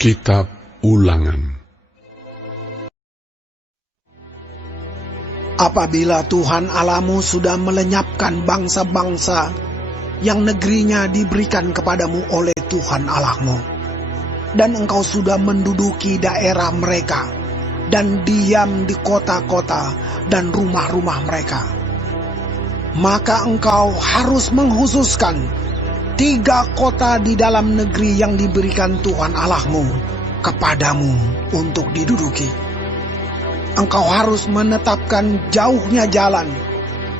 Kitab Ulangan. Apabila Tuhan Allahmu sudah melenyapkan bangsa-bangsa yang negerinya diberikan kepadamu oleh Tuhan Allahmu, dan engkau sudah menduduki daerah mereka, dan diam di kota-kota dan rumah-rumah mereka, maka engkau harus menghususkan 3 kota di dalam negeri yang diberikan Tuhan Allahmu kepadamu untuk diduduki. Engkau harus menetapkan jauhnya jalan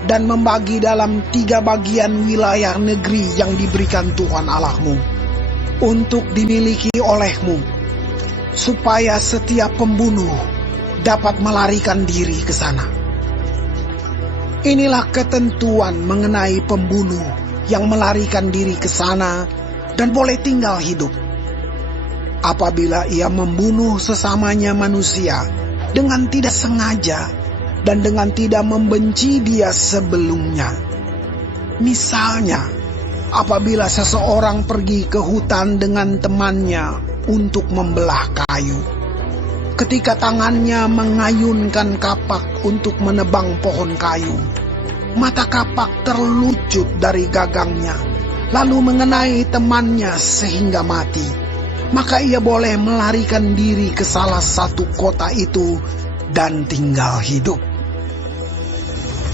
dan membagi dalam 3 bagian wilayah negeri yang diberikan Tuhan Allahmu untuk dimiliki olehmu, supaya setiap pembunuh dapat melarikan diri ke sana. Inilah ketentuan mengenai pembunuh yang melarikan diri ke sana dan boleh tinggal hidup. Apabila ia membunuh sesamanya manusia dengan tidak sengaja dan dengan tidak membenci dia sebelumnya. Misalnya, apabila seseorang pergi ke hutan dengan temannya untuk membelah kayu, ketika tangannya mengayunkan kapak untuk menebang pohon kayu, mata kapak terlucut dari gagangnya, lalu mengenai temannya sehingga mati, maka ia boleh melarikan diri ke salah satu kota itu dan tinggal hidup.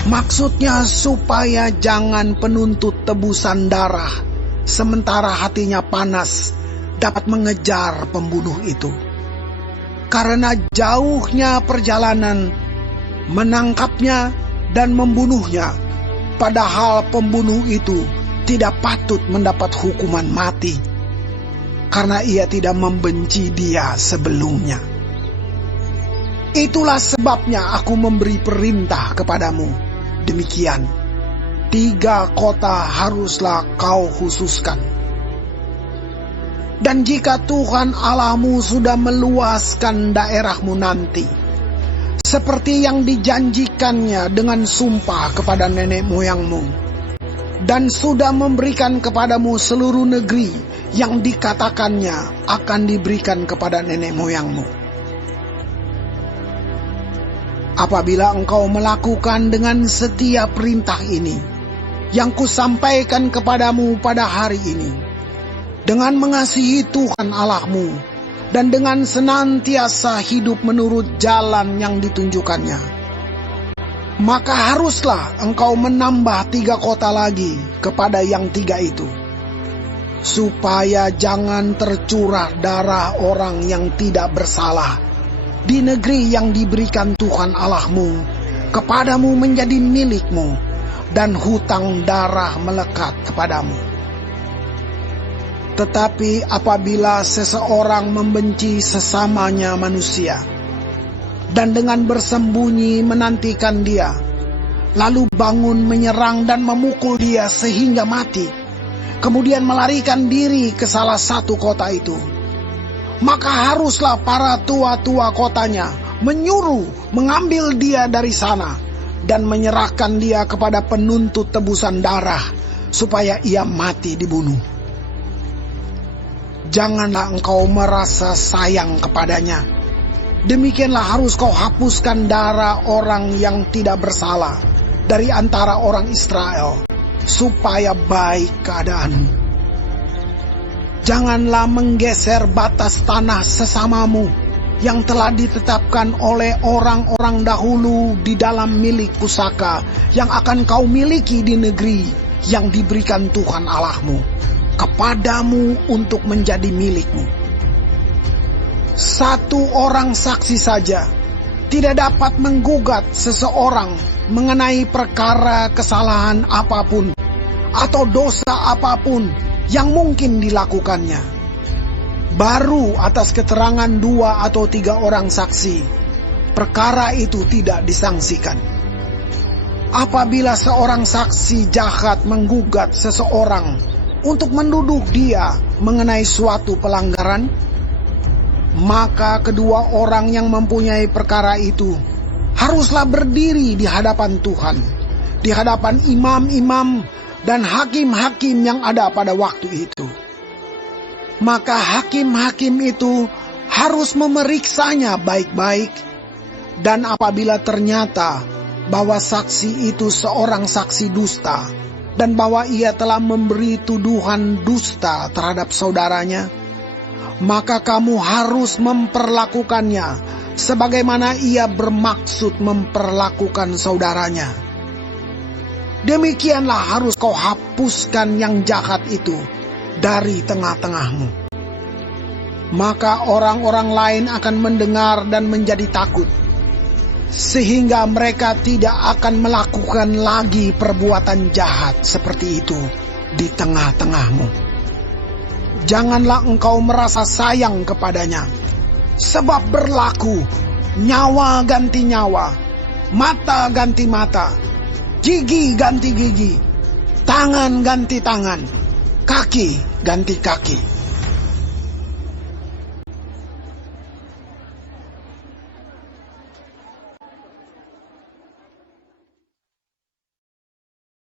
Maksudnya supaya jangan penuntut tebusan darah, sementara hatinya panas, dapat mengejar pembunuh itu. Karena jauhnya perjalanan menangkapnya dan membunuhnya, padahal pembunuh itu tidak patut mendapat hukuman mati, karena ia tidak membenci dia sebelumnya. Itulah sebabnya aku memberi perintah kepadamu, demikian, 3 kota haruslah kau khususkan. Dan jika Tuhan Allahmu sudah meluaskan daerahmu nanti, seperti yang dijanjikannya dengan sumpah kepada nenek moyangmu, dan sudah memberikan kepadamu seluruh negeri yang dikatakannya akan diberikan kepada nenek moyangmu. Apabila engkau melakukan dengan setia perintah ini, yang kusampaikan kepadamu pada hari ini, dengan mengasihi Tuhan Allahmu, dan dengan senantiasa hidup menurut jalan yang ditunjukkannya, maka haruslah engkau menambah 3 kota lagi kepada yang 3 itu, supaya jangan tercurah darah orang yang tidak bersalah di negeri yang diberikan Tuhan Allahmu kepadamu menjadi milikmu, dan hutang darah melekat kepadamu. Tetapi apabila seseorang membenci sesamanya manusia, dan dengan bersembunyi menantikan dia, lalu bangun menyerang dan memukul dia sehingga mati, kemudian melarikan diri ke salah satu kota itu, maka haruslah para tua-tua kotanya menyuruh mengambil dia dari sana dan menyerahkan dia kepada penuntut tebusan darah, supaya ia mati dibunuh. Janganlah engkau merasa sayang kepadanya. Demikianlah harus kau hapuskan darah orang yang tidak bersalah dari antara orang Israel, supaya baik keadaanmu. Janganlah menggeser batas tanah sesamamu yang telah ditetapkan oleh orang-orang dahulu di dalam milik pusaka yang akan kau miliki di negeri yang diberikan Tuhan Allahmu kepadamu untuk menjadi milikmu. 1 orang saksi saja tidak dapat menggugat seseorang mengenai perkara kesalahan apapun atau dosa apapun yang mungkin dilakukannya. Baru atas keterangan 2 atau 3 orang saksi, perkara itu tidak disangsikan. Apabila seorang saksi jahat menggugat seseorang untuk menuduh dia mengenai suatu pelanggaran, maka kedua orang yang mempunyai perkara itu haruslah berdiri di hadapan Tuhan, di hadapan imam-imam dan hakim-hakim yang ada pada waktu itu. maka hakim-hakim itu harus memeriksanya baik-baik. Dan apabila ternyata bahwa saksi itu seorang saksi dusta, dan bahwa ia telah memberi tuduhan dusta terhadap saudaranya, maka kamu harus memperlakukannya sebagaimana ia bermaksud memperlakukan saudaranya. Demikianlah harus kau hapuskan yang jahat itu dari tengah-tengahmu. Maka orang-orang lain akan mendengar dan menjadi takut, sehingga mereka tidak akan melakukan lagi perbuatan jahat seperti itu di tengah-tengahmu. Janganlah engkau merasa sayang kepadanya, sebab berlaku nyawa ganti nyawa, mata ganti mata, gigi ganti gigi, tangan ganti tangan, kaki ganti kaki.